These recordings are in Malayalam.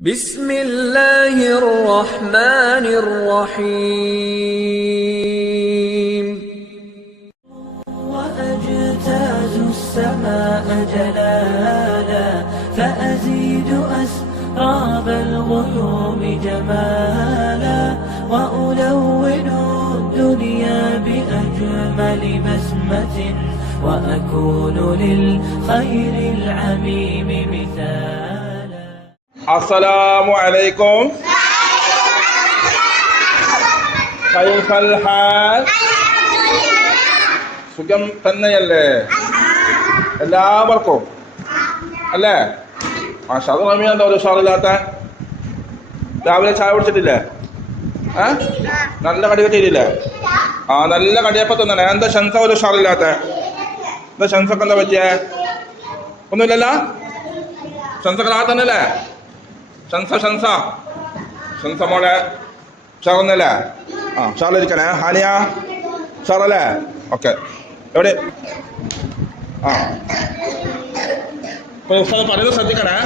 بسم الله الرحمن الرحيم وأجتاز السماء جلالا فأزيد أسراب الغيوم جمالا وألون الدنيا بأجمل بسمة وأكون للخير العميم مثالا. السلام عليكم. كيف الحال? സുഖം തന്നെയല്ലേ എല്ലാവർക്കും അല്ലേ? മാഷാ അല്ലാഹ്. റമീ എന്താ ഒരു ഉഷാറില്ലാത്ത? രാവിലെ ചായ കുടിച്ചിട്ടില്ലേ? നല്ല കടി കിട്ടിയില്ലേ? നല്ല കടിയപ്പം തന്നെ. എന്താ ഷൻസ ഒരു ഉഷാറില്ലാത്ത? എന്താ ഷൻസൊക്കെ എന്താ പറ്റിയേ? ഒന്നുമില്ലല്ലോ? ഷൻസൊക്കെ ആ തന്നെയല്ലേ? ഷൻസ മോളെ ഉഷാറൊന്നല്ലേ? ഉഷാറിലിരിക്കണേ. ഹാനിയ ഉഷാറല്ലേ? ഓക്കെ. എവിടെ ഉസ്താദ് പറയുന്നത് ശ്രദ്ധിക്കണേ.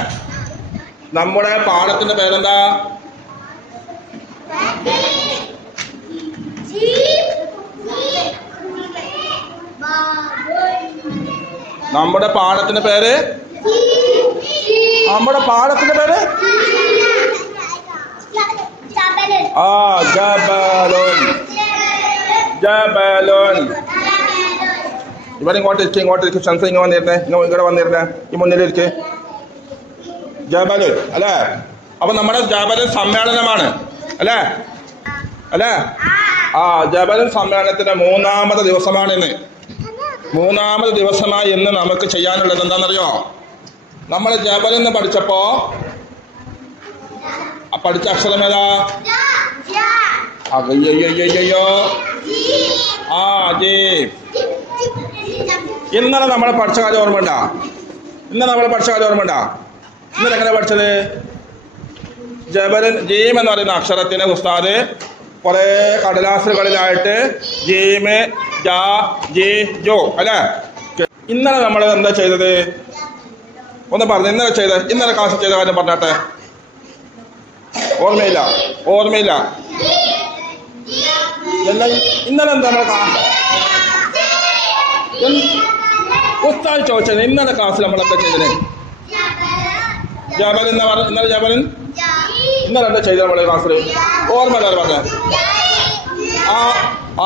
നമ്മുടെ പാഠത്തിന്റെ പേരെന്താ? നമ്മുടെ പാഠത്തിന്റെ പേര് ജബലുൻ. ഇവിടെ ഇങ്ങോട്ടിരിക്കും. ഷംസ ഇങ്ങനെ വന്നിരുന്നേ, ഇവിടെ വന്നിരുന്നേ, ഈ മുന്നിലിരിക്കെ. ജബലുൻ അല്ലേ? അപ്പൊ നമ്മുടെ ജബലുൻ സമ്മേളനമാണ് അല്ലേ? ജബലുൻ സമ്മേളനത്തിന്റെ മൂന്നാമത്തെ ദിവസമാണ് ഇന്ന്. മൂന്നാമത്തെ ദിവസമായി ഇന്ന് നമുക്ക് ചെയ്യാനുള്ളത് എന്താണെന്നറിയോ? നമ്മൾ ജബലെന്ന് പഠിച്ചപ്പോ പഠിച്ച അക്ഷരം ഏതാ? അയ്യോ ഇന്നലെ നമ്മൾ പഠിച്ച കാര്യം ഓർമ്മ? ഇന്നലെ എങ്ങനെ പഠിച്ചത്? ജബലൻ ജീം എന്ന് പറയുന്ന അക്ഷരത്തിന് ഉസ്താദ് കുറെ കടലാസുകളിലായിട്ട് ജീമ് ജാ ജി ജോ അല്ലേ? ഇന്നലെ നമ്മൾ എന്താ ചെയ്തത്? ഒന്ന് പറഞ്ഞു. ഇന്നലെ ക്ലാസ് ചെയ്ത കാര്യം പറഞ്ഞാട്ടെ. ഓർമ്മയില്ല? ഇന്നലെ എന്താ ഉസ്താദ് ചോദിച്ചത്? ഇന്നലെ ക്ലാസ്സിൽ നമ്മൾ എന്താ ചെയ്തത്? ജബലൻ എന്നാ പറഞ്ഞ? ഇന്നലെ ജബലൻ ഇന്നലെ എന്താ ചെയ്തത് നമ്മളെ ക്ലാസ്സിൽ? ഓർമ്മയില്ല പറഞ്ഞ?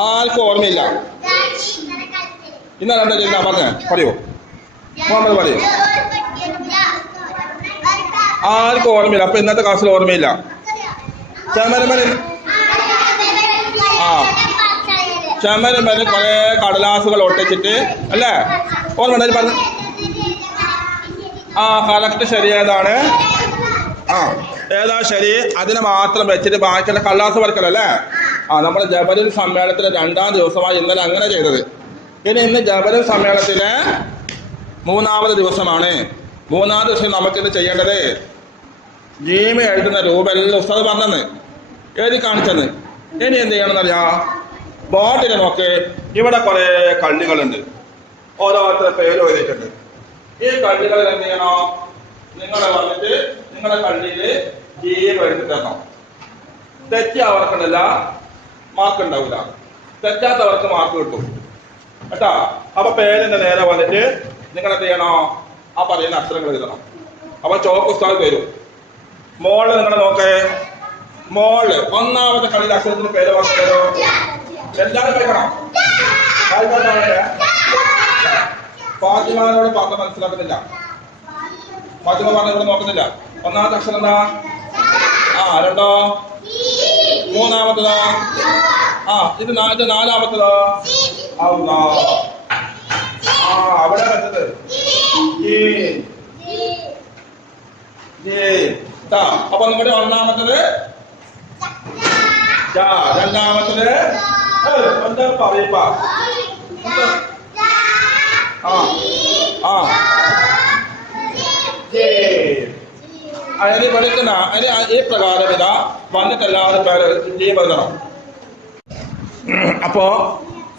ആർക്കും ഓർമ്മയില്ല. ഇന്നലെ എന്താ ചെയ്ത പറയൂ മുഹമ്മദ് പറയൂ. ആർക്കും ഓർമ്മയില്ല. അപ്പൊ ഇന്നത്തെ ക്ലാസ്സിൽ ഓർമ്മയില്ല. ചമരമന് കുറെ കടലാസുകൾ ഒട്ടിച്ചിട്ട് അല്ലേ? ഓർമ്മ പറഞ്ഞു. കറക്റ്റ് ശരി. ഏതാണ്? ഏതാ ശരി? അതിനെ മാത്രം വെച്ചിട്ട് ബാക്കിയുള്ള കടലാസ് വരക്കലല്ലേ? നമ്മുടെ ജബലുൻ സമ്മേളനത്തിലെ 2ാം ദിവസമായി ഇന്നലെ അങ്ങനെ ചെയ്തത്. ഇന്ന് ജബലുൻ സമ്മേളനത്തിലെ 3ാമത്തെ ദിവസമാണ്. 3ാം ദിവസം നമുക്കിത് ചെയ്യേണ്ടത് ജീമ എഴുതുന്ന രൂപമെല്ലാം ഉസ്താദ് പറഞ്ഞെന്ന് എഴുതി കാണിച്ചെന്ന്. ഇനി എന്ത് ചെയ്യണമെന്നറിയാ? ബോർഡിൽ നോക്ക്. ഇവിടെ കുറെ കള്ളികളുണ്ട്. ഓരോരുത്തരുടെ പേര് എഴുതിയിട്ടുണ്ട്. ഈ കള്ളികളിൽ എന്ത് ചെയ്യണോ? നിങ്ങളെ വന്നിട്ട് നിങ്ങളുടെ കള്ളിയിൽ ജീമ എഴുതി തരണം. തെറ്റിയവർക്കുണ്ടല്ല മാർക്ക് ഉണ്ടാവില്ല, തെറ്റാത്തവർക്ക് മാർക്ക് കിട്ടും കേട്ടാ. അപ്പൊ പേരിന്റെ നേരെ വന്നിട്ട് നിങ്ങൾ എന്ത് ചെയ്യണോ? പറയുന്ന അക്ഷരങ്ങൾ എഴുതണം. അപ്പൊ ചോക്ക് ഉസ്താദ് വരും. മോള് നിങ്ങളെ നോക്കേ. മോള് 1ാമത്തെ കളിയിൽ അക്ഷരത്തിന്റെ പേര് പറഞ്ഞോ. എല്ലാവരും കേൾക്കണം. ഫാത്തിമാനോട് പറഞ്ഞ മനസ്സിലാക്കുന്നില്ല. ഫാത്തിമ പറഞ്ഞ ഇവിടെ നോക്കുന്നില്ല. 1ാമത്തെ അക്ഷരം എന്താ? 2. 3ാമത്തതോ? ഇത് 4ാമത്തതോ? അവിടെ വെച്ചത് അപ്പൊ നമ്മുടെ 1ാമത്തത് 2ാമത്തത് എന്താ പറയപ്പ? അതിന് പഠിക്കുന്ന ഈ പ്രകാരം ഇതാ വന്നിട്ട് എല്ലാവരും പേര് എഴുതണം. അപ്പോ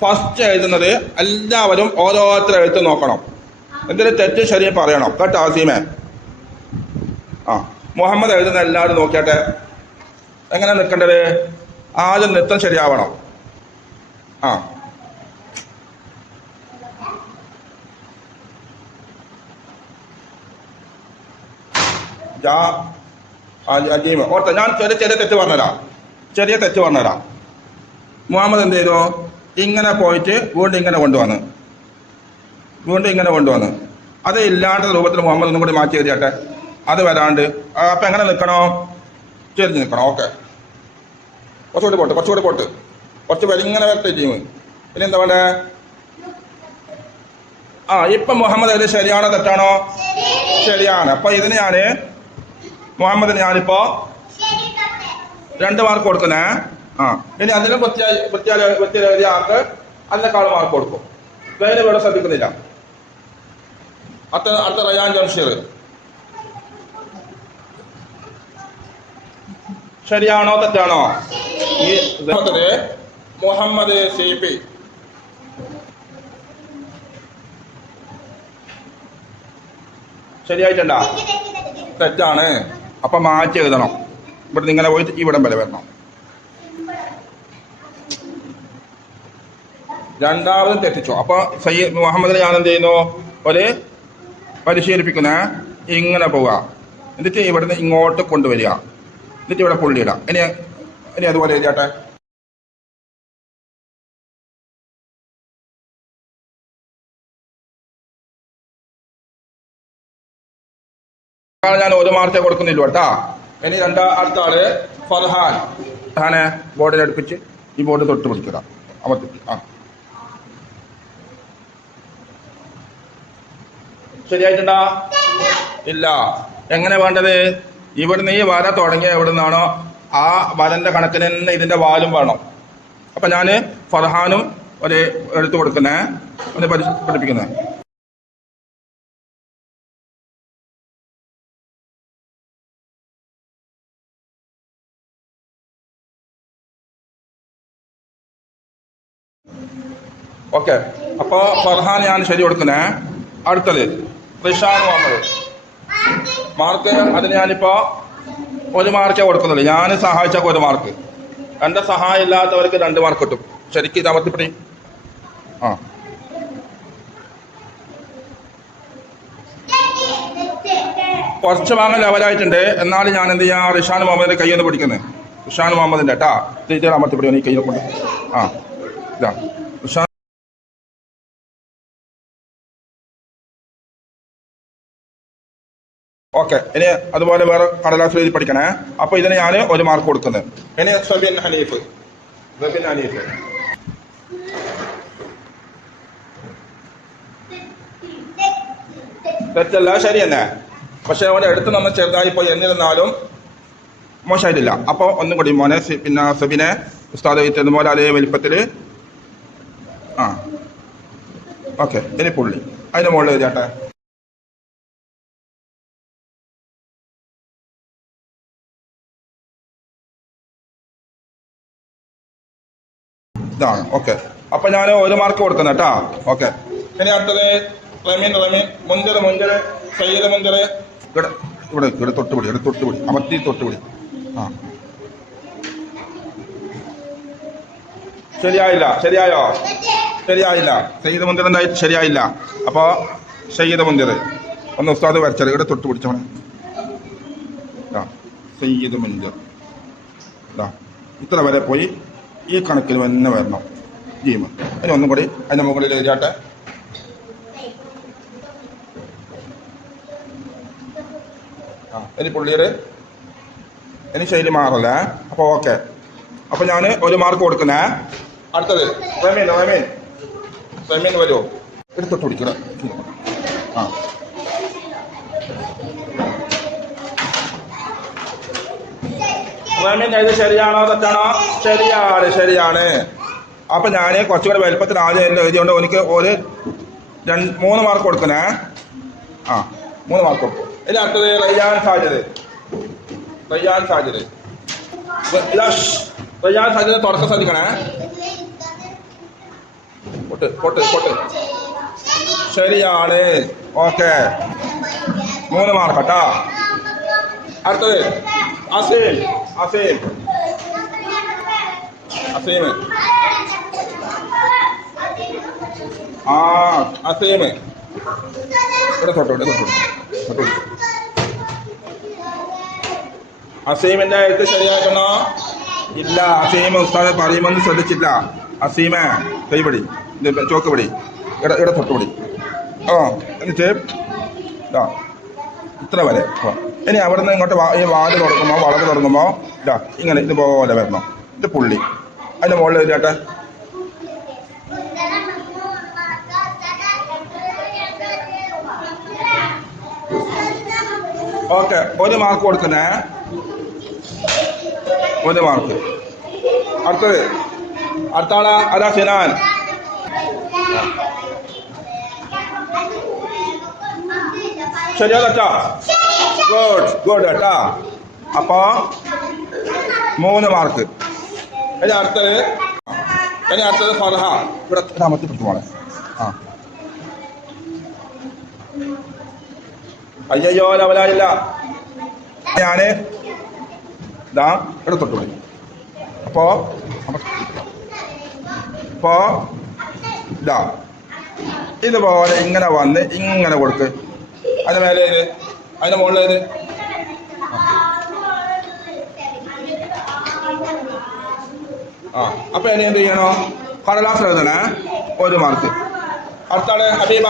ഫസ്റ്റ് എഴുതുന്നത് എല്ലാവരും ഓരോരുത്തരും എഴുത്ത് നോക്കണം. എന്തൊരു തെറ്റ് ശരിയും പറയണം കേട്ടോ ആസീമേ. മുഹമ്മദ് എഴുതുന്ന എല്ലാവരും നോക്കിയാട്ടെ. എങ്ങനെ നിൽക്കേണ്ടത്? ആദ്യം നൃത്തം ശരിയാവണം. ആ അജീമ ഓർത്ത. ഞാൻ ചെറിയ തെറ്റ് പറഞ്ഞുതരാം. മുഹമ്മദ് എന്ത് ചെയ്തു? ഇങ്ങനെ പോയിട്ട് വീണ്ടും ഇങ്ങനെ കൊണ്ടുവന്ന് അത് ഇല്ലാത്ത രൂപത്തിൽ മുഹമ്മദ് ഒന്നും കൂടി മാറ്റി എഴുതിയാട്ടെ. അത് വരാണ്ട് അപ്പം എങ്ങനെ നിൽക്കണോ? ചെരിഞ്ഞ് നിൽക്കണം. ഓക്കെ, കുറച്ചുകൂടി പോട്ട് കുറച്ച് പേര് ഇങ്ങനെ വരട്ടെ ടീം. പിന്നെ എന്താ വേണ്ടേ? ഇപ്പം മുഹമ്മദ് എഴുതി ശരിയാണോ തെറ്റാണോ? ശരിയാണ്. അപ്പം ഇതിന് മുഹമ്മദിന് ഞാനിപ്പോ 2 മാർക്ക് കൊടുക്കുന്നേ. ഇനി അതിനും വൃത്തിയാൽ എഴുതിയ ആൾക്ക് അതിനേക്കാളും മാർക്ക് കൊടുക്കും. വേറെ ഇവിടെ ശ്രദ്ധിക്കുന്നില്ല. അടുത്ത റയാൻ ജംഷീർ ശരിയാണോ തെറ്റാണോ? ഈ മുഹമ്മദ് CP ശരിയായിട്ടുണ്ടാ? തെറ്റാണ്. അപ്പൊ മാറ്റി എഴുതണം. ഇവിടെ ഇങ്ങനെ പോയിട്ട് ഇവിടം വരെ വരണം. രണ്ടാമതും തെറ്റിച്ചു. അപ്പൊ മുഹമ്മദിനെ ഞാൻ എന്ത് ചെയ്യുന്നു? ഒരു പരിശീലിപ്പിക്കുന്ന ഇങ്ങനെ പോവുക, എന്നിട്ട് ഇവിടുന്ന് ഇങ്ങോട്ട് കൊണ്ടുവരിക, എന്നിട്ട് ഇവിടെ പുള്ളിയിടാം. ഇനി അതുപോലെ എഴുതിയാട്ടെ. ഞാൻ 1 മാർക്കേ കൊടുക്കുന്നില്ല കേട്ടാ. ഇനി അടുത്ത ആള് ഫർഹാനെ ബോർഡിൽ അടുപ്പിച്ച് ഈ ബോർഡ് തൊട്ട് പിടിക്കുക. അമർത്തി. ശരിയായിട്ടുണ്ടാ? ഇല്ല. എങ്ങനെ വേണ്ടത്? ഇവിടുന്ന് ഈ വര തുടങ്ങിയ എവിടെ നിന്നാണോ ആ വരന്റെ കണക്കിന് തന്നെ ഇതിന്റെ വാലും വേണം. അപ്പൊ ഞാന് ഫർഹാനും ഒരു എടുത്തു കൊടുക്കുന്നേ, ഒന്ന് പഠിപ്പിക്കുന്നേ. ഓക്കെ, അപ്പൊ ഫർഹാൻ ഞാൻ ശരി കൊടുക്കുന്നേ. അടുത്തത് റിഷാൻ മുഹമ്മദ്. മാർക്ക് അതിന് ഞാനിപ്പോ 1 മാർക്കേ കൊടുക്കുന്നുള്ളൂ. ഞാൻ സഹായിച്ചാൽ 1 മാർക്ക്. എന്റെ സഹായം ഇല്ലാത്തവർക്ക് 2 മാർക്ക് കിട്ടും. ശരിക്കും ഇത് അമർത്തിപ്പിടി. കുറച്ച് ഭാഗം ലെവലായിട്ടുണ്ട്. എന്നാലും ഞാൻ എന്ത് ചെയ്യാം? റിഷാൻ മുഹമ്മദിന്റെ കൈയൊന്ന് പിടിക്കുന്നത്. റിഷാൻ മുഹമ്മദിന്റെ കേട്ടാ. ടീച്ചർ അമർത്തിപ്പിടി. ഈ കൈയെ കൊണ്ട് ഇതാ റിഷാൻ. ഓക്കെ, ഇനി അതുപോലെ വേറെ കടലാസിൽ എഴുതി പഠിക്കണേ. അപ്പൊ ഇതിന് ഞാൻ 1 മാർക്ക് കൊടുക്കുന്നത്. ഇനി സബിൻ ഹനീഫ്. തെറ്റല്ല, ശരി തന്നെ. പക്ഷെ അവൻ്റെ അടുത്ത് നമ്മൾ ചെറുതായി പോയി. എന്നിരുന്നാലും മോശമായിട്ടില്ല. അപ്പൊ ഒന്നും കൂടി മോനെ പിന്നെ സബിനെ ഉസ്താദ് എഴുതുപോലെ അതേ വലിപ്പത്തിൽ. ഓക്കെ, ഇനി പുള്ളി അതിന്റെ മുകളിൽ എഴുതിയാട്ടെ. ഇതാണ്. ഓക്കെ, അപ്പൊ ഞാൻ 1 മാർക്ക് കൊടുക്കുന്ന കേട്ടാ. ഓക്കെ, ഇനി അടുത്തത് റമീൻ മുഞ്ചർ സയ്യിദ് മുഞ്ചർ. ഇവിടെ തൊട്ടുപിടി അമർത്തി തൊട്ടുപിടി. ശരിയായില്ല. ശരിയായില്ല. സയ്യിദ് മുഞ്ചർ എന്തായി? ശരിയായില്ല. അപ്പൊ സയ്യിദ് മുഞ്ചർ ഒന്ന് ഉസ്താദ് വരച്ചത്. ഇവിടെ തൊട്ട് പിടിച്ചോണേ. സയ്യിദ് മുഞ്ചർ ഇത്ര വരെ പോയി ഈ കണക്കിൽ തന്നെ വരണം ജീമ. ഇനി ഒന്നും കൂടി അതിൻ്റെ മുകളിൽ എഴുതിയാട്ടെ. ഇനി പുള്ളിയുടെ ഇനി ശൈലി മാറല്ലേ. അപ്പോൾ ഓക്കെ, അപ്പോൾ ഞാൻ 1 മാർക്ക് കൊടുക്കുന്നേ. അടുത്തത് റമീൻ വരുമോ? എടുത്തിട്ട് പിടിക്കണം. റമീൻ ഇത് ശരിയാണോ തെറ്റാണോ? ശരിയാണ്. അപ്പൊ ഞാൻ കുറച്ചുകൂടെ വലുപ്പത്തിൽ ആദ്യം എഴുതിയോണ്ട് എനിക്ക് 3 മാർക്ക് കൊടുക്കുന്നേ. 3 മാർക്ക് കൊടുക്കും. ഇനി അടുത്തത് റയ്യാൻ സാജിദ് തുടക്കം ശ്രദ്ധിക്കണേ. പൊട്ട് ശരിയാണ്. ഓക്കെ, 3 മാർക്ക് കേട്ടാ. അടുത്തത് അസീം അസീം അസീം ആ അസീം ഇവിടെ തൊട്ടോട്ടെ തൊട്ടോട്ടെ അസീമിന്റെ എഴുത്ത് ശരിയാക്കണോ? ഇല്ല. അസീം ഉസ്താദ് പറയുമെന്ന് ശ്രദ്ധിച്ചില്ല. അസീമേ കൈപിടി, ചോക്ക് പിടി, ഇവിടെ തൊട്ടുപിടി. എന്നിട്ട് ഇതാ ഇത്ര വരെ. ഇനി അവിടെ നിന്ന് ഇങ്ങോട്ട് ഈ വാല് തുറക്കുമ്പോൾ വളവ് തുടങ്ങുമ്പോൾ ഇതാ ഇങ്ങനെ ഇതുപോലെ വരണം. ഇത് പുള്ളി അതിൻ്റെ മുകളിൽ എഴുതിയാട്ടെ. ഓക്കെ, 1 മാർക്ക് കൊടുക്കുന്നേ, 1 മാർക്ക്. അടുത്ത ആളാ അതാ സിനാൻ. ശരിയാ കേട്ടാ? ഗുഡ് കേട്ടാ. അപ്പോ 3 മാർക്ക്. ഇനി അടുത്തത് ഫർഹ. ഇവിടെ താമസത്തിൽ പിടിച്ചു. അയ്യോ ലവലായില്ല. ഞാന് ഇതാ ഇവിടെ തൊട്ടുപോയി. അപ്പോ ഇതാ ഇതുപോലെ ഇങ്ങനെ വന്ന് ഇങ്ങനെ കൊടുക്ക്. അതിന് മേലെ അതിന്റെ മുകളിലേത് അപ്പൊ ഇനി എന്ത് ചെയ്യണോ? കടലാസ് എഴുതണേ, 1 മാർക്ക്. അടുത്താണ് ഹബീബ.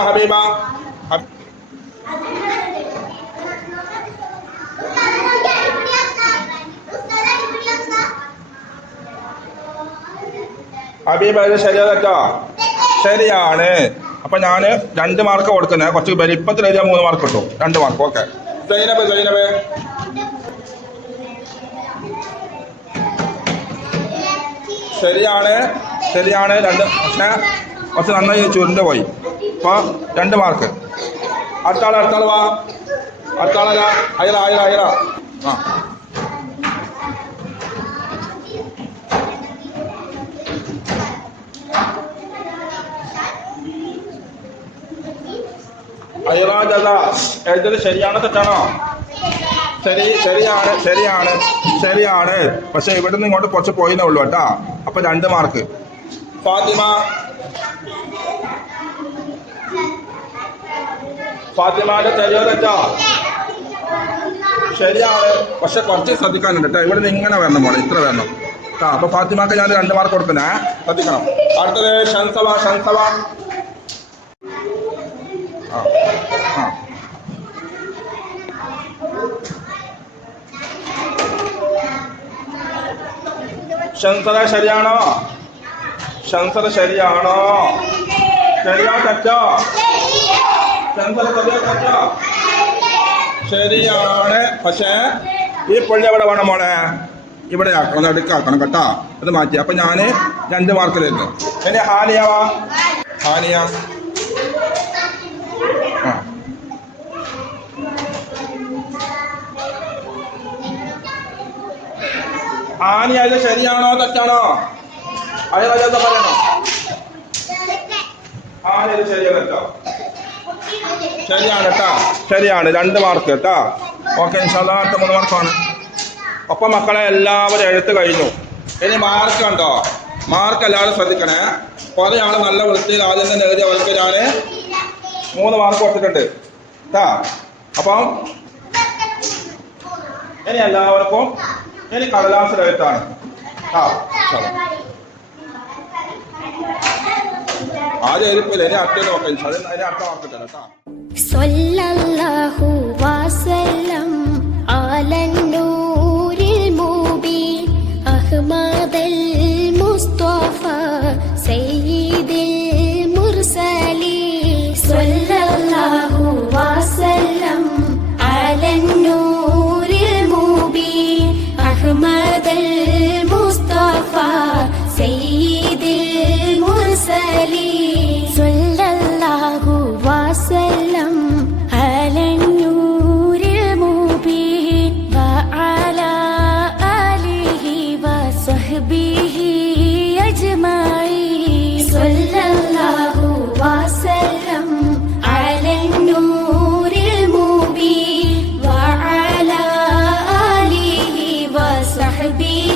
ഹബീബ ഇത് ശരിയാ തെറ്റോ? ശരിയാണ്. അപ്പൊ ഞാൻ 2 മാർക്ക് കൊടുക്കുന്നത്. കുറച്ച് വലിപ്പത്തിൽ എഴുതിയാൽ 3 മാർക്ക് കിട്ടും. 2 മാർക്ക്. ഓക്കെ. സൈനബ് ശരിയാണ്. 2 പക്ഷേ കുറച്ച് നന്നായി ചുരുണ്ട് പോയി. അപ്പൊ 2 മാർക്ക്. അടുത്താൾ വാ. അടുത്താളല്ല അയറ. എഴുതത് ശരിയാണോ തെറ്റാണോ? ശരിയാണ്. പക്ഷെ ഇവിടെ നിന്ന് ഇങ്ങോട്ട് കുറച്ച് പോയിന്നേ ഉള്ളൂ കേട്ടാ. അപ്പൊ 2 മാർക്ക്. ഫാത്തിമാന്റെ ശരിയോ തെറ്റാ? ശരിയാണ്. പക്ഷെ കുറച്ച് ശ്രദ്ധിക്കാനുണ്ട് കേട്ടോ. ഇവിടെ നിന്ന് ഇങ്ങനെ വരണം മോളെ, ഇത്ര വരണം കേട്ടോ. അപ്പൊ ഫാത്തിമാക്ക് ഞാൻ 2 മാർക്ക് കൊടുക്കുന്നേ, ശ്രദ്ധിക്കണം. അടുത്തത് ഷൻസവ. ഷൻസറ ശരിയാണോ? ശരിയാണോ തെറ്റോ? ശരിയാണ്. പക്ഷേ ഈ പുള്ളി എവിടെ വേണം മോളെ? ഇവിടെ ആക്കണം, അടുക്കാക്കണം കേട്ടോ. അത് മാറ്റി. അപ്പൊ ഞാൻ 2 മാർക്ക് തരുന്നു. ഇനി ഹാനിയ. ആനിയത് ശരിയാണോ തെറ്റാണോ? അതിനകത്ത് പറയണോ? ആനിയത് ശരിയോ തെറ്റോ? ശരിയാണ് കേട്ടാ. ശരിയാണ്. 2 മാർക്ക് കേട്ടാ. ഓക്കെ, ഇൻഷാല്ലാ അടുത്ത 3 മാർക്കാണ്. ഒപ്പം മക്കളെ എല്ലാവരും എഴുത്ത് കഴിഞ്ഞു. ഇനി മാർക്ക് കണ്ടോ? മാർക്ക് എല്ലാവരും ശ്രദ്ധിക്കണേ. കുറെ ആള് നല്ല വൃത്തിയിൽ ആദ്യം തന്നെ എഴുതിയവർക്ക് ഞാൻ 3 മാർക്ക് കൊടുത്തിട്ടുണ്ട് കേട്ടാ. അപ്പം ഇനി എല്ലാവർക്കും ഇനി കടലാസ് എഴുത്താണ്. ആദ്യം എഴുതിപ്പില്ല. ഇനി അടുത്ത നോക്കാം. അതിന് അടുത്ത മാർക്കില്ല കേട്ടാ. സ്വല്ലല്ലാഹു വസല്ലം അലൻ നൂരിൽ മുബീൻ അഹ്മദൽ മുസ്തഫ സയ്യിദിൽ മുർസലീൻ. സ്വല്ലല്ലാഹു വസല്ലം അലൻ നൂരിൽ മുബീൻ അഹ്മദൽ മുസ്തഫ സയ്യിദിൽ മുർസലീൻ. സ്വല്ലല്ലാഹു വസല്ലം അലൻ حبيب